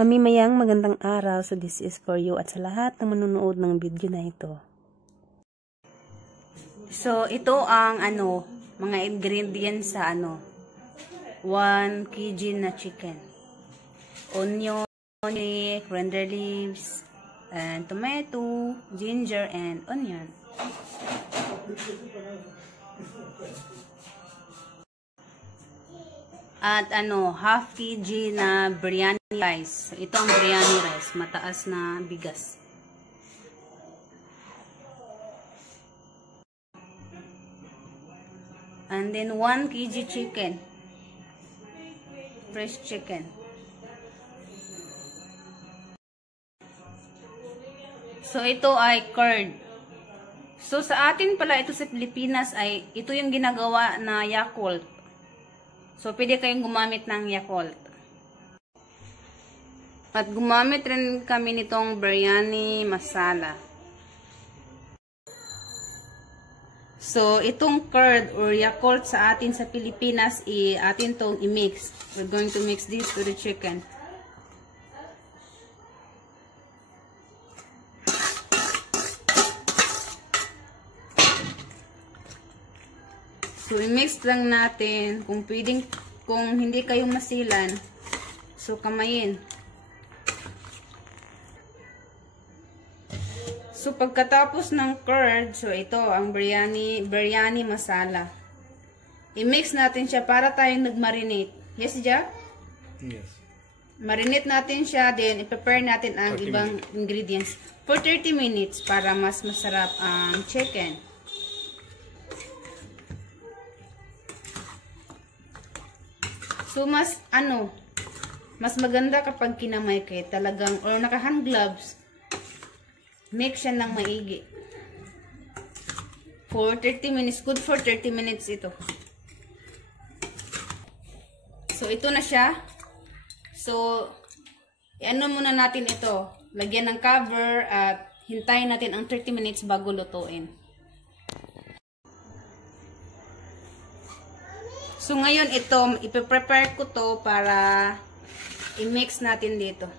Mamimayang magandang araw. So this is for you at sa lahat ng manunood ng video na ito. So ito ang mga ingredients sa 1 kg na chicken. Onion, coriander leaves, and tomato, ginger, and onion. At half kg na biryani rice. Ito ang biryani rice, mataas na bigas. And then 1 kg chicken. Fresh chicken. So ito ay curd. So sa atin pala ito sa Pilipinas ay ito yung ginagawa na Yakult. So, pwede kayong gumamit ng Yakult. At gumamit rin kami nitong biryani masala. So, itong curd or Yakult sa atin sa Pilipinas, atin tong i-mix. We're going to mix this to the chicken. So, i-mix lang natin. Kung hindi kayo masilan, so kamayin. So, pagkatapos ng curd, so ito, ang biryani masala. I-mix natin siya para tayong nag-marinate. Yes, Jack? Yes. Marinate natin siya, then i-prepare natin ang ibang ingredients for 30 minutes para mas masarap ang chicken. So, mas maganda kapag kinamay kayo talagang, or naka-hand gloves, make siya ng maigi. For 30 minutes, good for 30 minutes ito. So, ito na siya. So, muna natin ito. Lagyan ng cover at hintayin natin ang 30 minutes bago lutuin. So, ngayon ito, ipe-prepare ko to para i-mix natin dito.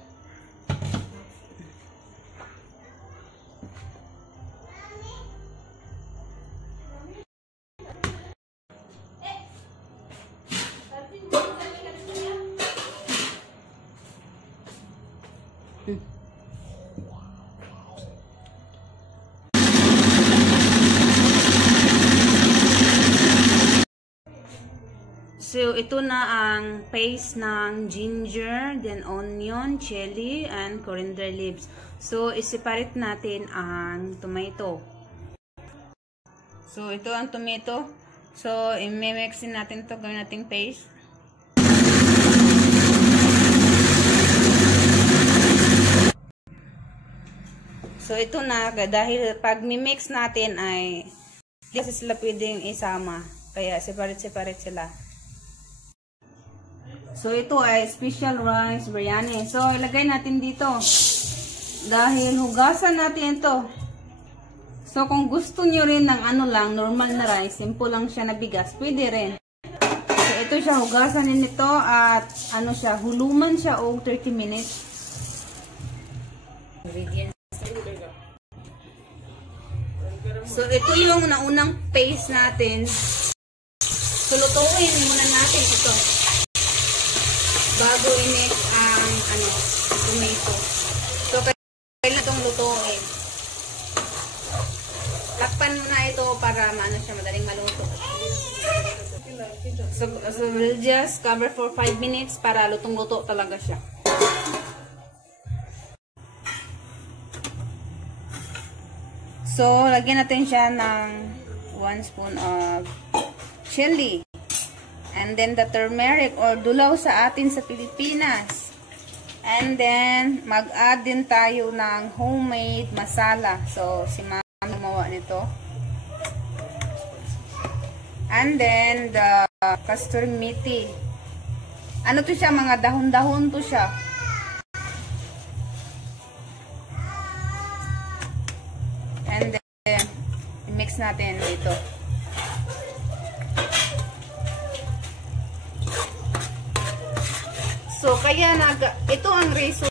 So, ito na ang paste ng ginger, then onion, chili, and coriander leaves. So, i-separate natin ang tomato. So, ito ang tomato. So, i-mixin natin ito, gawin natin paste. So, ito na, dahil pag mi-mix natin ay hindi sila pwedeng isama. Kaya, separate sila. So, ito ay special rice biryani. So, ilagay natin dito. Dahil hugasan natin ito. So, kung gusto nyo rin ng normal na rice, simple lang siya na bigas, pwede rin. So, ito siya, hugasan din ito at huluman siya o 30 minutes. So, ito yung naunang paste natin. So, lutuin muna natin ito. Bago i-mix ang tomato. So, kailangan itong lutuin. Takpan muna ito para siya madaling maluto. So, we'll just cover for 5 minutes para lutong-luto talaga siya. So, lagyan natin siya ng 1 spoon of chili. And then the turmeric or dulaw sa atin sa Pilipinas. And then, mag-add din tayo ng homemade masala. So, si Mama gumawa nito. And then, the custard meaty. Ano to siya? Mga dahon-dahon to siya. And then, i-mix natin dito. So, kaya ito ang reason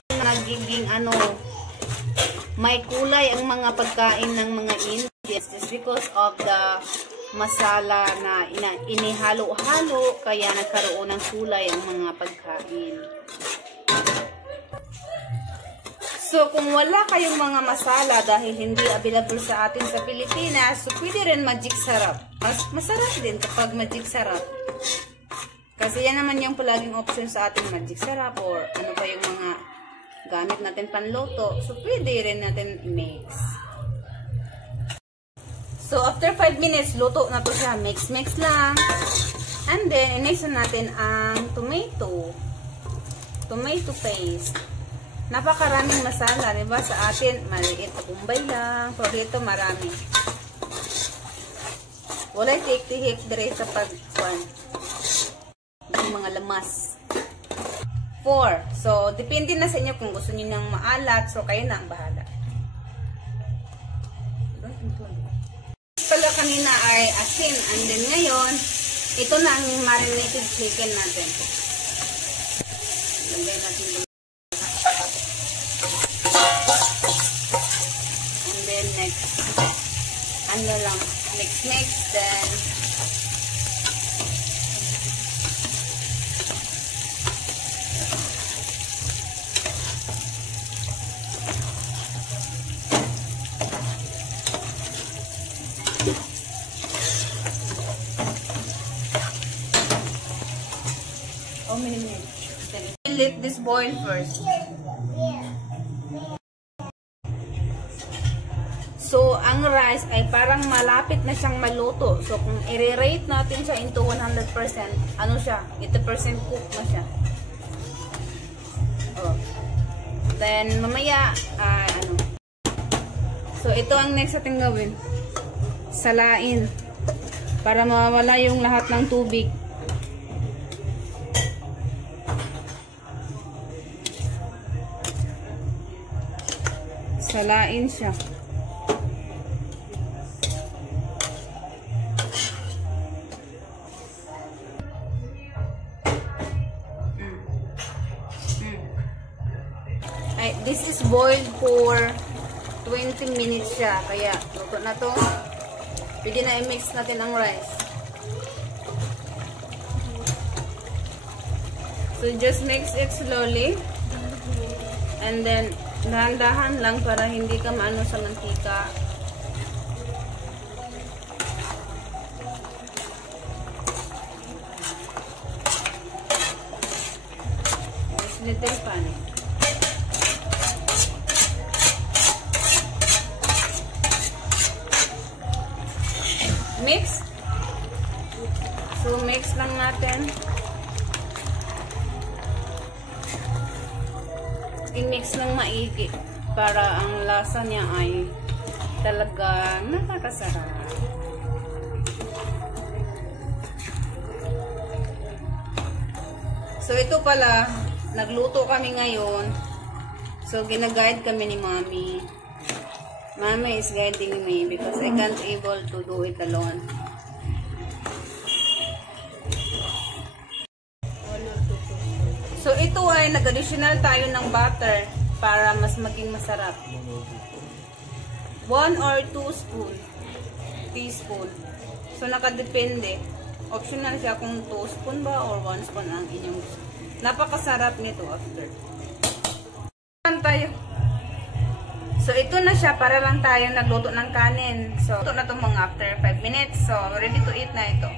nagiging ano, may kulay ang mga pagkain ng mga Indians just because of the masala na inihalo-halo, kaya nagkaroon ng kulay ang mga pagkain. So, kung wala kayong mga masala dahil hindi available sa atin sa Pilipinas, so pwede rin magic sarap. Masarap din kapag magic sarap. Kasi yan naman yung palaging option sa ating magic sarap or ano pa yung mga gamit natin panluto. So, pwede rin natin i-mix. So, after 5 minutes, luto na to siya. Mix lang. And then, i-mix natin ang tomato paste. Napakaraming masala, diba? Sa atin, maliit na kumbay lang. Pero dito, marami. Walay tik-tihik dire sa pagkuhan. Yung mga lamas. 4. So, depende na sa inyo kung gusto niyo ng maalat. So, kayo na ang bahala. Pala kanina ay asin. And then ngayon, ito na ang marinated chicken natin. Lagay natin. And then next, ano lang, mix, then how many minutes? Let this boil first. So, ang rice ay parang malapit na siyang maluto. So, kung i-rate natin siya into 100%, ano siya? 80% cook na siya. Oh. Then, mamaya, ano. So, ito ang next natin gawin. Salain. Para mawala yung lahat ng tubig. Salain siya. This is boiled for 20 minutes siya. Kaya, luto na to. Pwede na i-mix natin ang rice. So, just mix it slowly. And then, dahan-dahan lang para hindi ka maano sa mantika. Just little pan. Mix. So, mix lang natin. I-mix lang maigi para ang lasa niya ay talaga nakakasarap. So, ito pala, nagluto kami ngayon. So, ginaguide kami ni Mommy. Mommy is guiding me because I can't able to do it alone. So, ito ay nag-additional tayo ng butter para mas maging masarap. 1 or 2 teaspoon. So, nakadepende. Optional siya kung 2 spoon ba or 1 spoon ang inyong gusto. Napakasarap nito after. Tayo. So, ito na siya para lang tayo nagluto ng kanin. So, ito na itong mga after 5 minutes. So, ready to eat na ito.